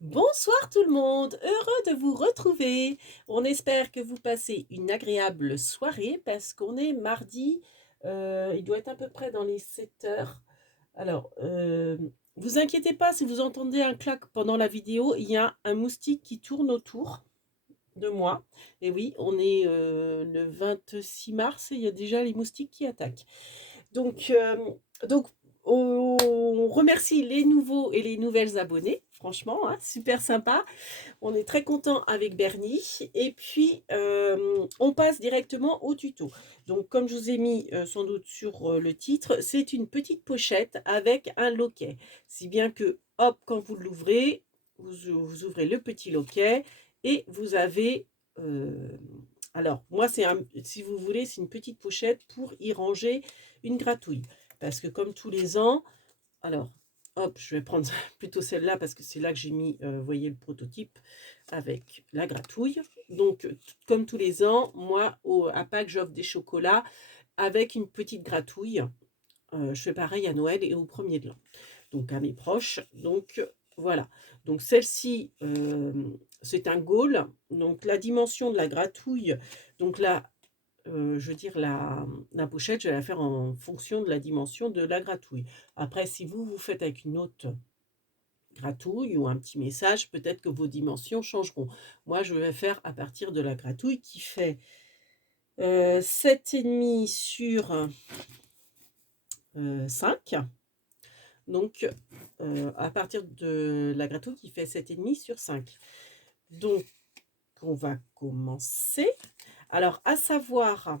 Bonsoir tout le monde, heureux de vous retrouver. On espère que vous passez une agréable soirée parce qu'on est mardi, il doit être à peu près dans les 7 heures. Alors, vous inquiétez pas si vous entendez un clac pendant la vidéo, il y a un moustique qui tourne autour de moi. Et oui, on est le 26 mars et il y a déjà les moustiques qui attaquent. Donc, euh, donc, on remercie les nouveaux et les nouvelles abonnés. Franchement, hein, super sympa. On est très content avec Bernie. Et puis, on passe directement au tuto. Donc, comme je vous ai mis sans doute sur le titre, c'est une petite pochette avec un loquet. Si bien que, hop, quand vous l'ouvrez, vous ouvrez le petit loquet et vous avez... euh, alors, moi, si vous voulez, c'est une petite pochette pour y ranger une gratouille. Parce que comme tous les ans, alors, hop, je vais prendre plutôt celle-là parce que c'est là que j'ai mis, vous voyez, le prototype avec la gratouille. Donc, comme tous les ans, moi, à Pâques, j'offre des chocolats avec une petite gratouille. Je fais pareil à Noël et au premier de l'an. Donc, à mes proches. Donc, voilà. Donc, celle-ci, c'est un gaule. Donc, la dimension de la gratouille, donc là, je veux dire, la pochette, je vais la faire en fonction de la dimension de la gratouille. Après, si vous faites avec une autre gratouille ou un petit message, peut-être que vos dimensions changeront. Moi, je vais faire à partir de la gratouille qui fait 7,5 sur 5. Donc, à partir de la gratouille qui fait 7,5 sur 5. Donc, on va commencer. Alors, à savoir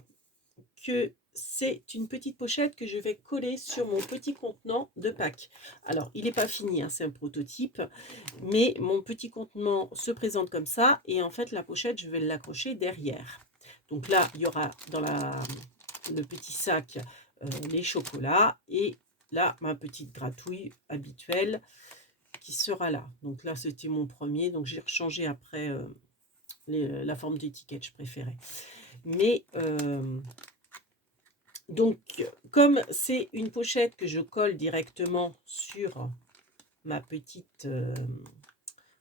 que c'est une petite pochette que je vais coller sur mon petit contenant de Pâques. Alors, il n'est pas fini, hein, c'est un prototype, mais mon petit contenant se présente comme ça, et en fait, la pochette, je vais l'accrocher derrière. Donc là, il y aura dans le petit sac les chocolats, et là, ma petite gratouille habituelle qui sera là. Donc là, c'était mon premier, donc j'ai rechangé après la forme d'étiquette, je préférais. Mais donc, comme c'est une pochette que je colle directement sur ma petite,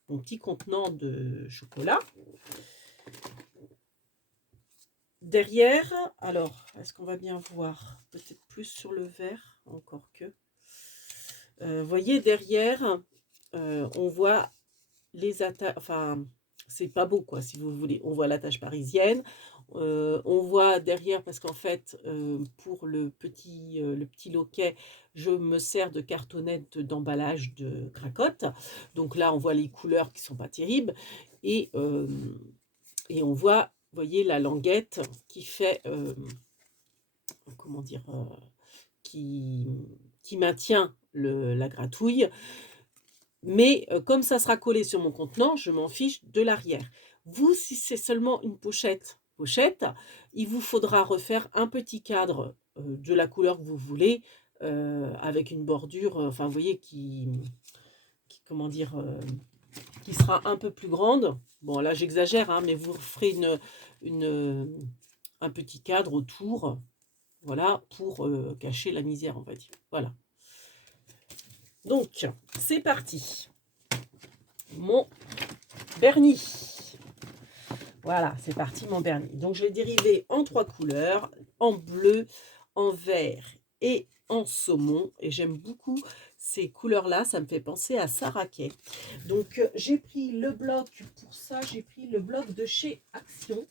mon petit contenant de chocolat, derrière, alors, est-ce qu'on va bien voir? Peut-être plus sur le verre, encore que. Voyez, derrière, on voit les attaches, enfin, c'est pas beau, quoi, si vous voulez. On voit l'attache parisienne. On voit derrière, parce qu'en fait, pour le petit loquet, je me sers de cartonnette d'emballage de cracotte. Donc là, on voit les couleurs qui sont pas terribles. Et, on voit, vous voyez, la languette qui fait, comment dire, qui, qui maintient la gratouille. Mais comme ça sera collé sur mon contenant, je m'en fiche de l'arrière. Vous, si c'est seulement une pochette, il vous faudra refaire un petit cadre de la couleur que vous voulez, avec une bordure, enfin, vous voyez, comment dire, qui sera un peu plus grande. Bon, là, j'exagère, hein, mais vous ferez un petit cadre autour, voilà, pour cacher la misère, on va dire. Voilà. Donc, c'est parti. Mon Bernie. Voilà, c'est parti mon Bernie. Donc je l'ai dérivé en 3 couleurs, en bleu, en vert et en saumon. Et j'aime beaucoup ces couleurs-là, ça me fait penser à Saraquet. Donc j'ai pris le bloc, pour ça j'ai pris le bloc de chez Action.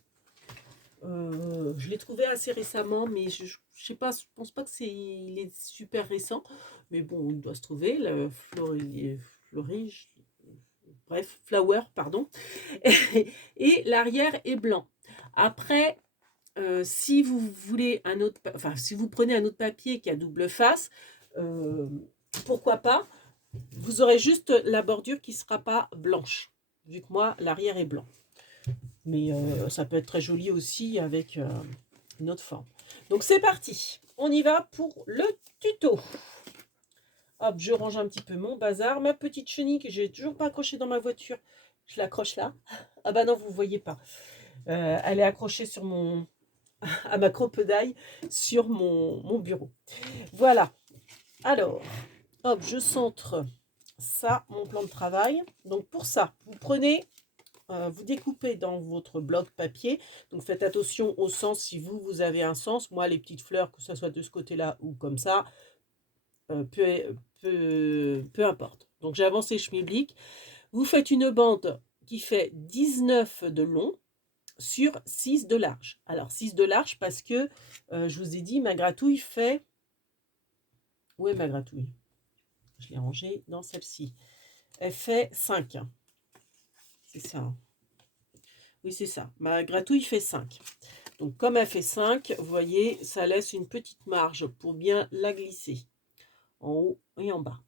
Je l'ai trouvé assez récemment, mais je sais pas, je pense pas que il est super récent. Mais bon, il doit se trouver, le Florige, bref, Flower, pardon. Et l'arrière est blanc. Après, si vous voulez un autre, enfin, si vous prenez un autre papier qui a double face, euh, pourquoi pas, vous aurez juste la bordure qui ne sera pas blanche, vu que moi, l'arrière est blanc. Mais ça peut être très joli aussi avec une autre forme. Donc c'est parti, on y va pour le tuto. Hop, je range un petit peu mon bazar. Ma petite chenille que j'ai toujours pas accrochée dans ma voiture, je l'accroche là. Ah bah non, vous ne voyez pas. Elle est accrochée sur à ma cropedaille sur mon bureau. Voilà. Alors, hop, je centre ça mon plan de travail. Donc pour ça, vous prenez, vous découpez dans votre bloc papier. Donc faites attention au sens si vous avez un sens. Moi, les petites fleurs, que ce soit de ce côté-là ou comme ça, peu importe. Donc j'ai avancé schmilblick. Vous faites une bande qui fait 19 de long sur 6 de large. Alors 6 de large parce que je vous ai dit, ma gratouille fait... Où est ma gratouille? Je l'ai rangée dans celle-ci. Elle fait 5. C'est ça. Oui, c'est ça. Ma gratouille fait 5. Donc comme elle fait 5, vous voyez, ça laisse une petite marge pour bien la glisser en haut et en bas.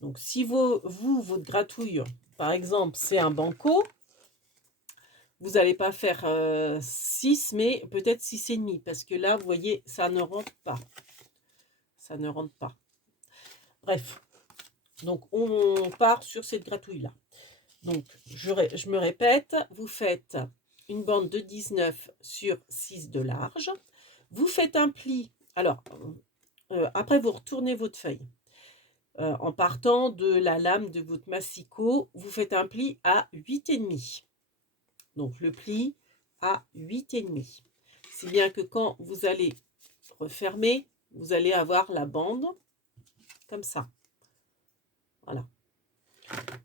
Donc si votre gratouille, par exemple, c'est un banco, vous n'allez pas faire 6, mais peut-être 6,5. Parce que là, vous voyez, ça ne rentre pas. Ça ne rentre pas. Bref. Donc, on part sur cette gratouille-là. Donc, je me répète, vous faites une bande de 19 sur 6 de large. Vous faites un pli. Alors, après, vous retournez votre feuille. En partant de la lame de votre massicot, vous faites un pli à 8,5. Donc, le pli à 8,5. Si bien que quand vous allez refermer, vous allez avoir la bande comme ça. Voilà.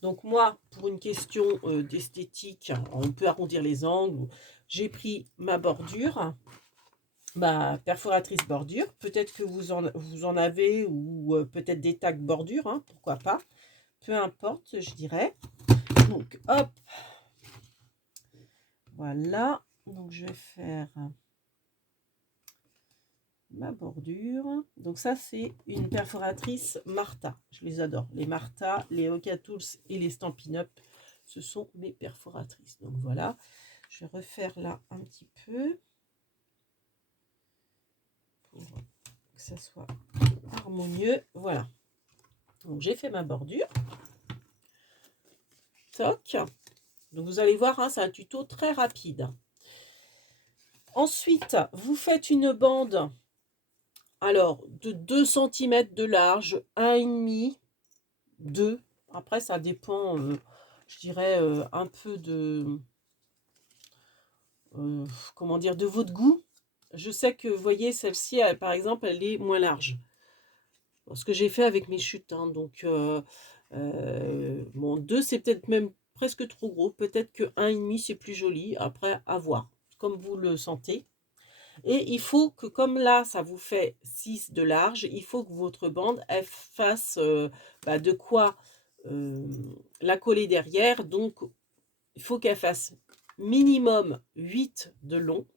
Donc moi, pour une question d'esthétique, on peut arrondir les angles. J'ai pris ma bordure, ma perforatrice bordure. Peut-être que vous en avez ou peut-être des tacs bordure, hein, pourquoi pas. Peu importe, je dirais. Donc hop, voilà. Donc je vais faire ma bordure. Donc ça, c'est une perforatrice Martha. Je les adore. Les Martha, les Oka Tools et les Stampin' Up, ce sont mes perforatrices. Donc voilà, je vais refaire là un petit peu pour que ça soit harmonieux. Voilà. Donc j'ai fait ma bordure. Toc. Donc vous allez voir, hein, c'est un tuto très rapide. Ensuite, vous faites une bande, alors de 2 cm de large, 1,5, 2. Après, ça dépend, je dirais, un peu de, comment dire, de votre goût. Je sais que, vous voyez, celle-ci, par exemple, elle est moins large. Ce que j'ai fait avec mes chutes, hein, donc, bon, 2, c'est peut-être même presque trop gros. Peut-être que 1,5, c'est plus joli. Après, à voir, comme vous le sentez. Et il faut que, comme là, ça vous fait 6 de large, il faut que votre bande, elle fasse de quoi la coller derrière. Donc, il faut qu'elle fasse minimum 8 de long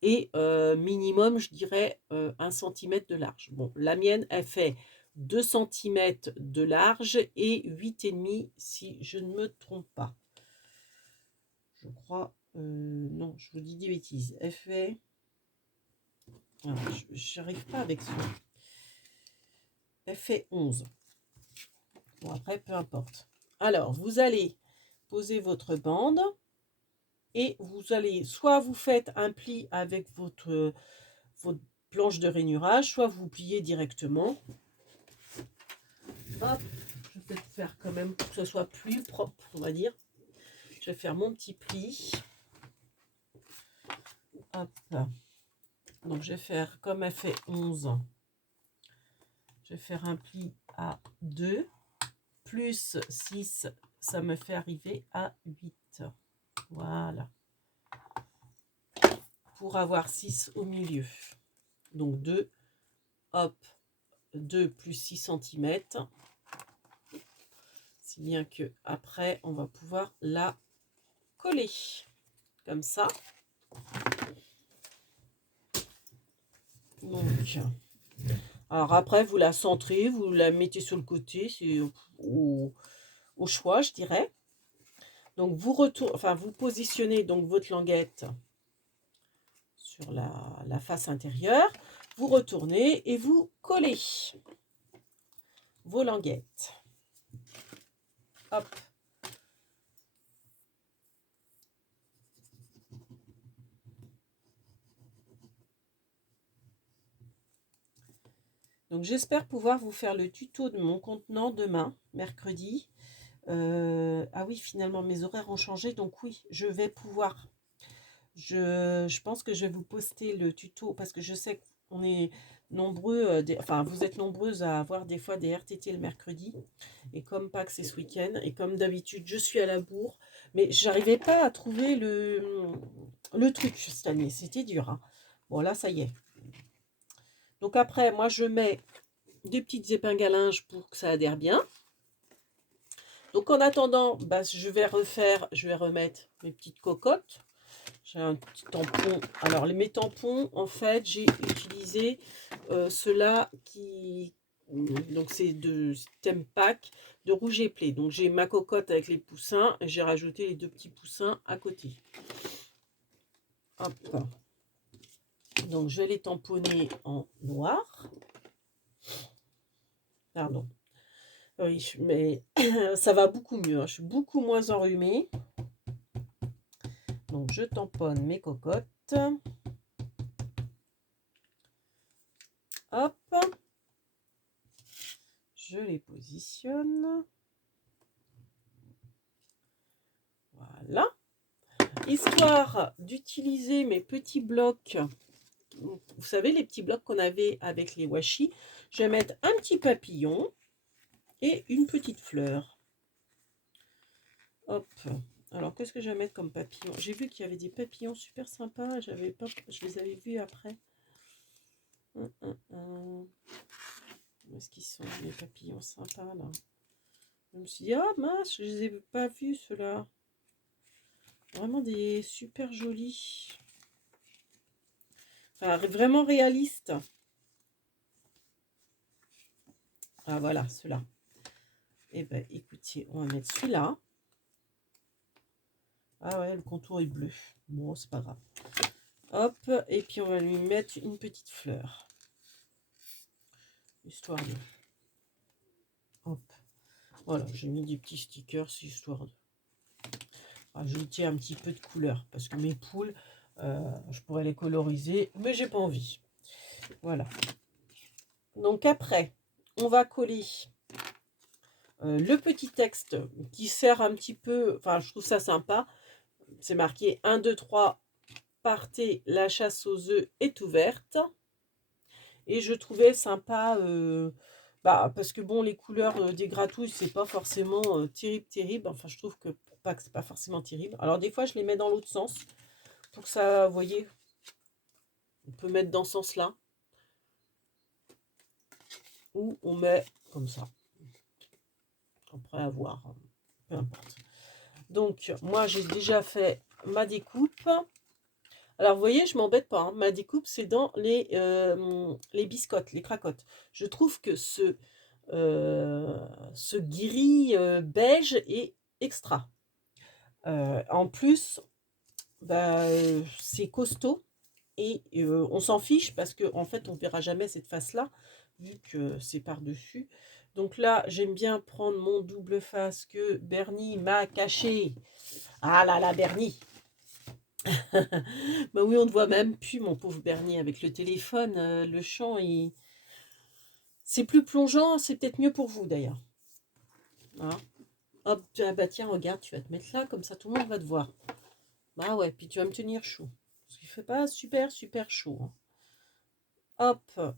et minimum, je dirais, 1 cm de large. Bon, la mienne, elle fait 2 cm de large et 8,5 si je ne me trompe pas. Je crois, non, je vous dis des bêtises. Elle fait... Je n'arrive pas avec ça. Elle fait 11. Bon, après, peu importe. Alors, vous allez poser votre bande et vous allez, soit vous faites un pli avec votre planche de rainurage, soit vous pliez directement. Hop, je vais faire quand même pour que ce soit plus propre, on va dire. Je vais faire mon petit pli. Hop. Donc, je vais faire, comme elle fait 11, je vais faire un pli à 2, plus 6, ça me fait arriver à 8. Voilà. Pour avoir 6 au milieu. Donc 2, hop, 2 plus 6 cm. Si bien que après, on va pouvoir la coller. Comme ça. Donc, alors après, vous la centrez, vous la mettez sur le côté, c'est au choix, je dirais. Donc, vous positionnez donc votre languette sur la face intérieure. Vous retournez et vous collez vos languettes. Hop. Donc Donc j'espère pouvoir vous faire le tuto de mon contenant demain, mercredi. Ah oui, finalement mes horaires ont changé, donc oui, je vais pouvoir. Je pense que je vais vous poster le tuto parce que je sais qu'on est nombreux, enfin vous êtes nombreuses à avoir des fois des RTT le mercredi. Et comme Pâques c'est ce week-end, et comme d'habitude je suis à la bourre, mais j'arrivais pas à trouver le truc cette année, c'était dur, hein. Bon là ça y est. Donc après moi je mets des petites épingles à linge pour que ça adhère bien. Donc en attendant, bah, je vais remettre mes petites cocottes. J'ai un petit tampon. Alors mes tampons, en fait, j'ai utilisé ceux-là qui... Donc c'est de thème pack de rouge et play. Donc j'ai ma cocotte avec les poussins et j'ai rajouté les deux petits poussins à côté. Hop. Donc je vais les tamponner en noir. Pardon. Oui, mais ça va beaucoup mieux, hein. Je suis beaucoup moins enrhumée. Donc je tamponne mes cocottes. Hop. Je les positionne. Voilà. Histoire d'utiliser mes petits blocs, vous savez les petits blocs qu'on avait avec les washi, je vais mettre un petit papillon et une petite fleur. Hop. Alors qu'est-ce que je vais mettre comme papillon? J'ai vu qu'il y avait des papillons super sympas, je les avais vus après. Où est-ce qu'ils sont les papillons sympas là? Je me suis dit, ah mince, je les ai pas vus ceux-là. Vraiment des super jolis. Enfin, vraiment réalistes. Ah voilà, ceux-là. Eh ben écoutez, on va mettre celui-là. Ah ouais, le contour est bleu. Bon, c'est pas grave. Hop, et puis on va lui mettre une petite fleur. Histoire de... Hop. Voilà, j'ai mis des petits stickers, histoire de rajouter un petit peu de couleur. Parce que mes poules, je pourrais les coloriser, mais j'ai pas envie. Voilà. Donc après, on va coller le petit texte qui sert un petit peu, enfin je trouve ça sympa, c'est marqué 1, 2, 3, partez, la chasse aux œufs est ouverte. Et je trouvais sympa, bah, parce que bon, les couleurs des gratouilles, c'est pas forcément terrible. Enfin, je trouve que pour Pâques, c'est pas forcément terrible. Alors des fois, je les mets dans l'autre sens, pour que ça, vous voyez, on peut mettre dans ce sens-là. Ou on met comme ça. Après avoir, peu importe. Donc, moi, j'ai déjà fait ma découpe. Alors, vous voyez, je m'embête pas, hein. Ma découpe, c'est dans les biscottes, les cracottes. Je trouve que ce gris beige est extra. En plus, bah, c'est costaud et on s'en fiche parce qu'en en fait, on ne verra jamais cette face-là, vu que c'est par-dessus. Donc là, j'aime bien prendre mon double face que Bernie m'a caché. Ah là là, Bernie! Bah oui, on ne voit même plus, mon pauvre Bernie, avec le téléphone. Le champ, c'est plus plongeant, c'est peut-être mieux pour vous d'ailleurs. Hein. Hop, ah bah tiens, regarde, tu vas te mettre là, comme ça tout le monde va te voir. Bah ouais, puis tu vas me tenir chaud. Parce qu'il ne fait pas super, super chaud, hein. Hop,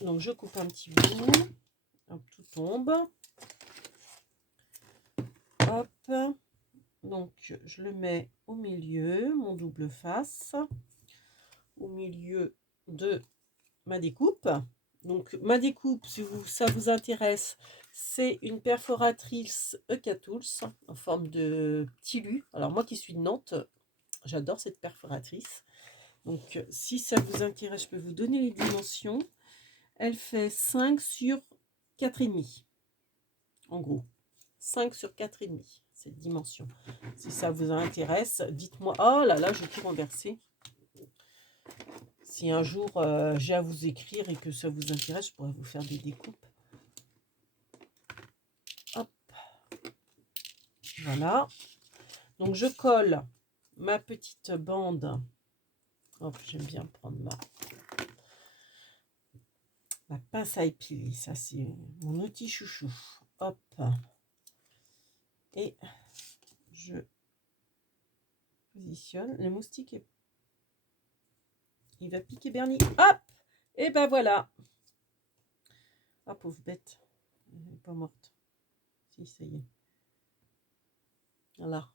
donc je coupe un petit bout. Hop, tout tombe. Hop, donc je le mets au milieu, mon double face. Au milieu de ma découpe. Donc ma découpe, si ça vous intéresse, c'est une perforatrice EK-Tools en forme de petit lu. Alors moi qui suis de Nantes, j'adore cette perforatrice. Donc si ça vous intéresse, je peux vous donner les dimensions. Elle fait 5 sur 4,5. En gros, 5 sur 4,5, cette dimension. Si ça vous intéresse, dites-moi. Oh là là, je vais tout renverser. Si un jour j'ai à vous écrire et que ça vous intéresse, je pourrais vous faire des découpes. Hop. Voilà. Donc je colle ma petite bande. Hop, j'aime bien prendre ma La pince à épiler, ça c'est mon outil chouchou. Hop. Et je positionne. Le moustique, il va piquer Bernie. Hop. Et ben voilà. Ah, pauvre bête. Elle n'est pas morte. Si, ça y est. Voilà.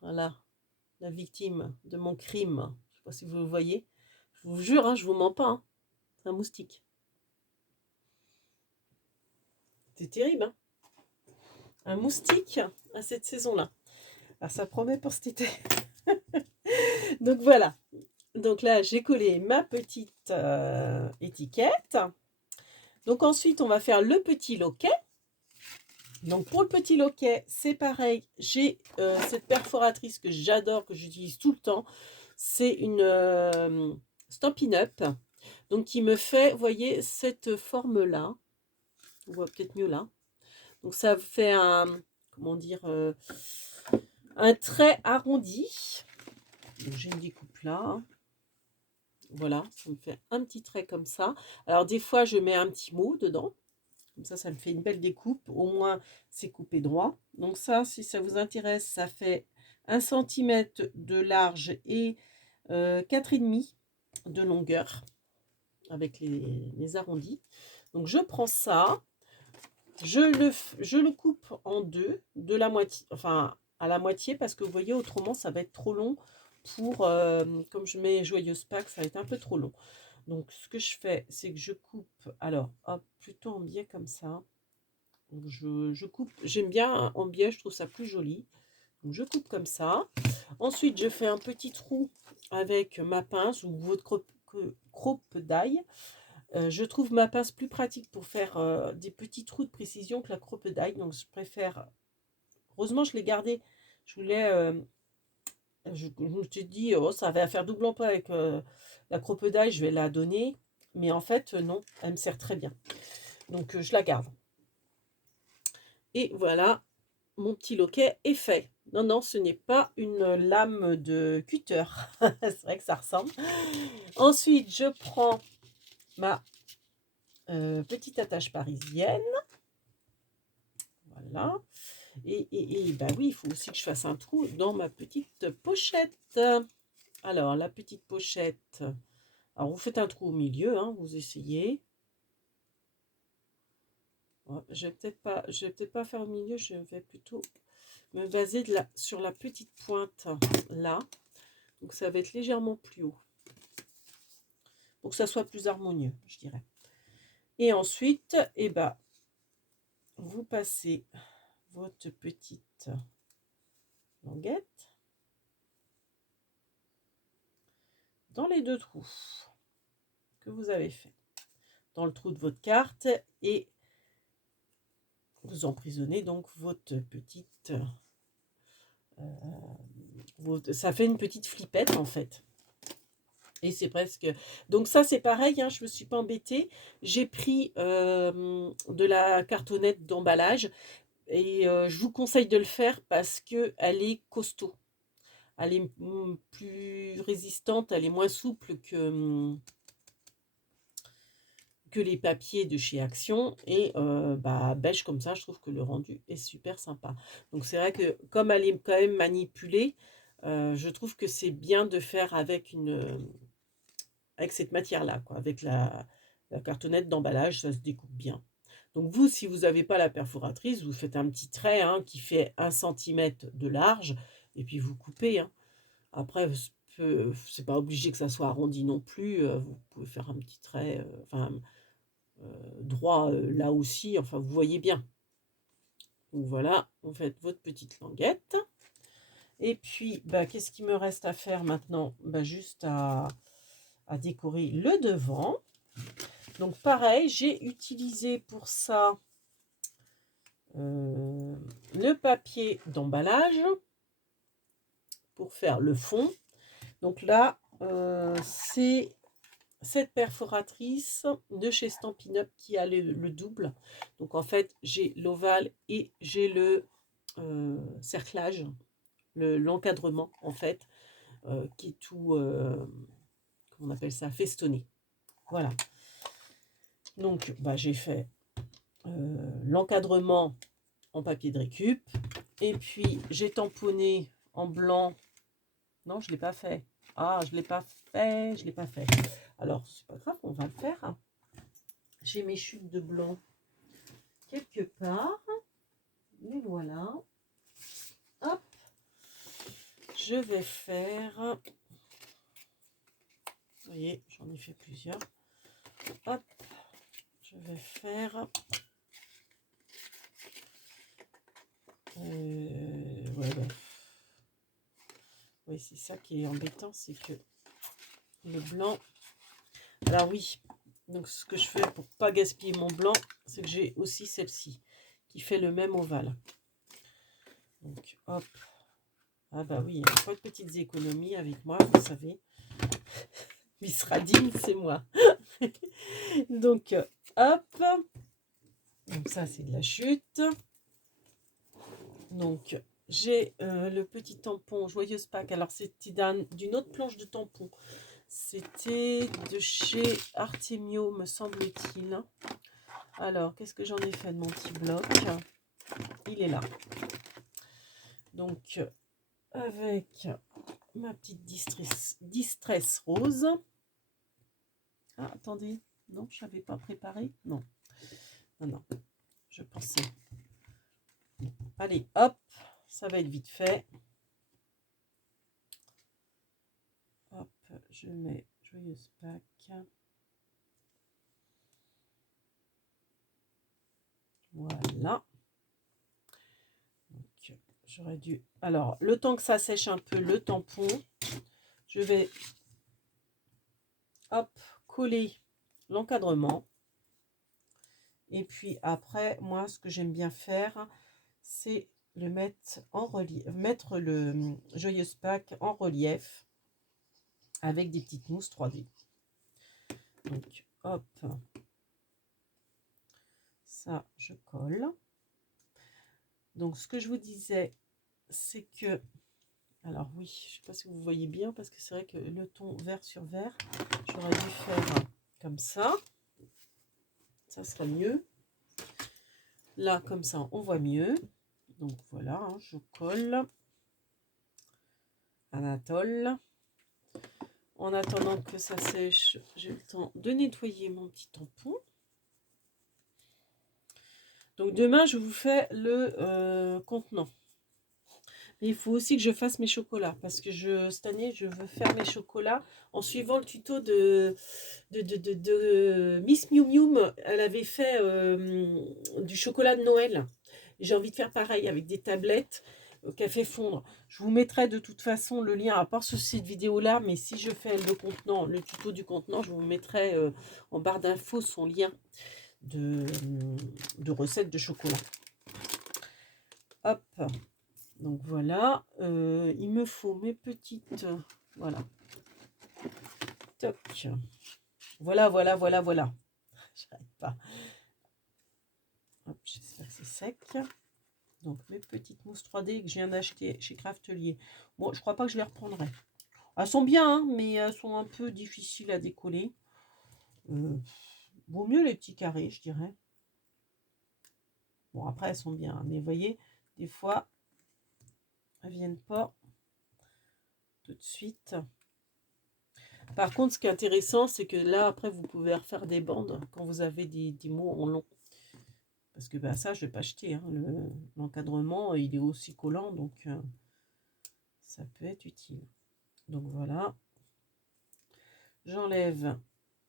Voilà. La victime de mon crime. Je ne sais pas si vous le voyez. Je vous jure, hein, je vous mens pas. Hein. C'est un moustique. C'est terrible. Hein, un moustique à cette saison-là. Alors ça promet pour cet été. Donc voilà. Donc là, j'ai collé ma petite étiquette. Donc ensuite, on va faire le petit loquet. Donc pour le petit loquet, c'est pareil. J'ai cette perforatrice que j'adore, que j'utilise tout le temps. C'est une Stampin' Up. Donc qui me fait, vous voyez, cette forme-là. On voit peut-être mieux là. Donc ça fait un, comment dire, un trait arrondi. J'ai une découpe là. Voilà, ça me fait un petit trait comme ça. Alors des fois, je mets un petit mot dedans. Comme ça me fait une belle découpe. Au moins, c'est coupé droit. Donc ça, si ça vous intéresse, ça fait 1 cm de large et 4,5 de longueur avec les arrondis. Donc je prends ça, je le coupe en deux, de la moitié, enfin à la moitié, parce que vous voyez, autrement, ça va être trop long pour, comme je mets Joyeuse Pâques, ça va être un peu trop long. Donc ce que je fais, c'est que je coupe, alors hop, plutôt en biais comme ça. Donc je coupe, j'aime bien en biais, je trouve ça plus joli. Donc je coupe comme ça. Ensuite, je fais un petit trou avec ma pince ou votre crope d'ail. Je trouve ma pince plus pratique pour faire des petits trous de précision que la crope d'ail. Donc je préfère. Heureusement, je l'ai gardée. Je voulais. Je me suis dit, oh, ça va faire double emploi avec la crope d'ail, je vais la donner. Mais en fait, non, elle me sert très bien. Donc je la garde. Et voilà, mon petit loquet est fait. Non, non, ce n'est pas une lame de cutter. C'est vrai que ça ressemble. Ensuite, je prends ma petite attache parisienne. Voilà. Et bah oui, il faut aussi que je fasse un trou dans ma petite pochette. Alors, la petite pochette. Alors, vous faites un trou au milieu, hein, vous essayez. Ouais, je vais peut-être pas faire au milieu, je vais plutôt me baser sur la petite pointe là. Donc ça va être légèrement plus haut. Pour que ça soit plus harmonieux, je dirais. Et ensuite, eh ben, vous passez votre petite languette dans les deux trous que vous avez fait. Dans le trou de votre carte et vous emprisonnez donc votre petite... ça fait une petite flippette en fait. Et c'est presque... Donc ça, c'est pareil, hein, je ne me suis pas embêtée. J'ai pris de la cartonnette d'emballage et je vous conseille de le faire parce qu'elle est costaud. Elle est plus résistante, elle est moins souple que les papiers de chez Action. Et bah, beige comme ça, je trouve que le rendu est super sympa. Donc c'est vrai que comme elle est quand même manipulée, je trouve que c'est bien de faire avec cette matière-là, quoi, avec la cartonnette d'emballage, ça se découpe bien. Donc vous, si vous n'avez pas la perforatrice, vous faites un petit trait hein, qui fait 1 cm de large, et puis vous coupez. Hein. Après, c'est pas obligé que ça soit arrondi non plus, vous pouvez faire un petit trait droit là aussi, enfin vous voyez bien. Donc voilà, vous faites votre petite languette. Et puis, bah, qu'est-ce qu'il me reste à faire maintenant? Bah, juste à décorer le devant. Donc pareil, j'ai utilisé pour ça le papier d'emballage pour faire le fond. Donc là, c'est cette perforatrice de chez Stampin' Up qui a le double. Donc en fait, j'ai l'ovale et j'ai le cerclage, l'encadrement en fait, qui est tout, comment on appelle ça, festonné. Voilà. Donc, bah, j'ai fait l'encadrement en papier de récup. Et puis, j'ai tamponné en blanc. Non, je ne l'ai pas fait. Ah, je ne l'ai pas fait. Je l'ai pas fait. Alors, c'est pas grave, on va le faire. J'ai mes chutes de blanc quelque part. Les voilà. Hop. Je vais faire... Vous voyez, j'en ai fait plusieurs. Hop. Je vais faire... ouais. Oui, c'est ça qui est embêtant, c'est que le blanc... Alors oui, donc ce que je fais pour pas gaspiller mon blanc, c'est que j'ai aussi celle-ci qui fait le même ovale. Donc hop. Ah bah oui, il y a pas de petites économies avec moi, vous savez. Miss Radine, c'est moi. Donc hop. Donc ça, c'est de la chute. Donc j'ai le petit tampon Joyeuse Pâques. Alors c'était d'une autre planche de tampon. C'était de chez Artemio, me semble-t-il. Alors, qu'est-ce que j'en ai fait de mon petit bloc? Il est là. Donc, avec ma petite distress rose. Ah, attendez. Non, je n'avais pas préparé. Non. Non. Je pensais. Allez, hop. Ça va être vite fait. Hop, je mets Joyeuse Pâques. Voilà. Donc, j'aurais dû... Alors, le temps que ça sèche un peu le tampon, je vais, hop, coller l'encadrement. Et puis après, moi, ce que j'aime bien faire, c'est le mettre en relief, mettre le Joyeuse Pâques en relief avec des petites mousses 3D. Donc, hop, ça, je colle. Donc, ce que je vous disais, c'est que... Alors oui, je ne sais pas si vous voyez bien, parce que c'est vrai que le ton vert sur vert, j'aurais dû faire comme ça. Ça serait mieux. Là, comme ça, on voit mieux. Donc voilà, hein, je colle. Anatole. En attendant que ça sèche, j'ai le temps de nettoyer mon petit tampon. Donc demain, je vous fais le contenant. Mais il faut aussi que je fasse mes chocolats, parce que cette année, je veux faire mes chocolats en suivant le tuto de Miss Miu Miu. Elle avait fait du chocolat de Noël. J'ai envie de faire pareil avec des tablettes qu'elle fait fondre. Je vous mettrai de toute façon le lien, à part sur cette vidéo-là, mais si je fais le contenant, le tuto du contenant, je vous mettrai en barre d'infos son lien de recette de chocolat. Hop, donc voilà, il me faut mes petites, voilà, toc, voilà, j'arrête pas. Hop, j'espère que c'est sec. Donc mes petites mousses 3D que je viens d'acheter chez Craftelier. Bon, je crois pas que je les reprendrai. Elles sont bien, hein, mais elles sont un peu difficiles à décoller. Vaut mieux les petits carrés, je dirais. Bon, après, elles sont bien. Hein, mais vous voyez, des fois, elles viennent pas tout de suite. Par contre, ce qui est intéressant, c'est que là, après, vous pouvez refaire des bandes quand vous avez des mots en long. Parce que ben, ça, je ne vais pas acheter. Hein. L'encadrement, il est aussi collant, donc ça peut être utile. Donc voilà. J'enlève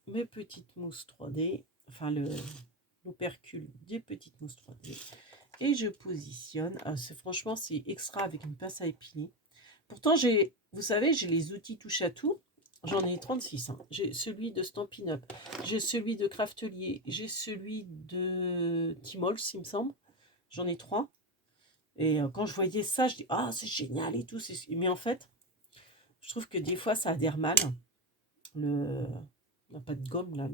mes petites mousses 3D, enfin l'opercule des petites mousses 3D. Et je positionne. Franchement, c'est extra avec une pince à épiler. Pourtant, vous savez, j'ai les outils touche à tout. J'en ai 36. Hein. J'ai celui de Stampin' Up, j'ai celui de Craftelier, j'ai celui de Timols, il me semble. J'en ai 3. Et quand je voyais ça, je dis ah, c'est génial et tout. Mais en fait, je trouve que des fois, ça adhère mal. La pâte de gomme, là.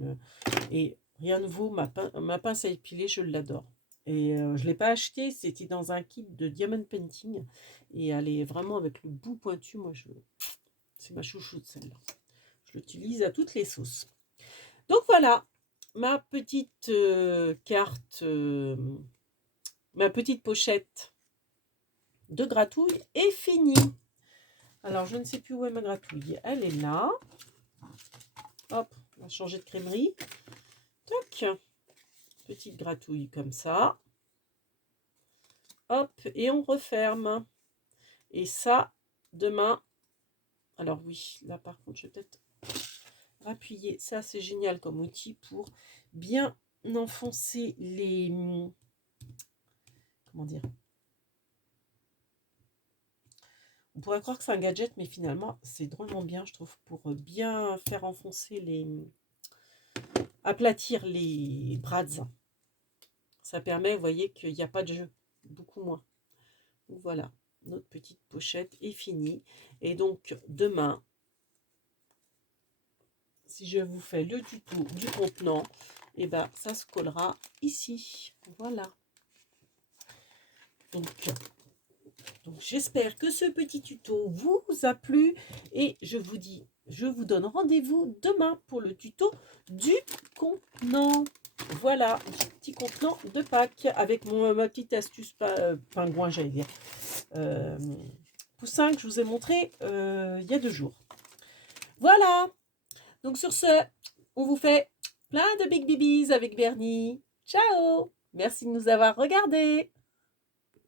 Et rien ne vaut ma pince à épiler, je l'adore. Et je ne l'ai pas acheté, c'était dans un kit de Diamond Painting. Et elle est vraiment avec le bout pointu. Moi, c'est ma chouchoute, celle-là. Je l'utilise à toutes les sauces. Donc voilà, ma petite carte, ma petite pochette de gratouille est finie. Alors, je ne sais plus où est ma gratouille. Elle est là. Hop, on va changer de crèmerie. Toc. Petite gratouille comme ça. Hop, et on referme. Et ça, demain... Alors oui, là par contre, je vais peut-être appuyer. Ça, c'est génial comme outil pour bien enfoncer les... Comment dire? On pourrait croire que c'est un gadget, mais finalement, c'est drôlement bien, je trouve, pour bien faire enfoncer les... aplatir les brads. Ça permet, vous voyez, qu'il n'y a pas de jeu, beaucoup moins. Donc voilà, notre petite pochette est finie. Et donc, demain, si je vous fais le tuto du contenant, et ben ça se collera ici. Voilà. Donc j'espère que ce petit tuto vous a plu et je vous donne rendez-vous demain pour le tuto du contenant. Voilà, petit contenant de Pâques avec ma petite astuce pingouin, j'allais dire. Poussin que je vous ai montré il y a 2 jours. Voilà, donc sur ce, on vous fait plein de big bibis avec Bernie. Ciao! Merci de nous avoir regardés.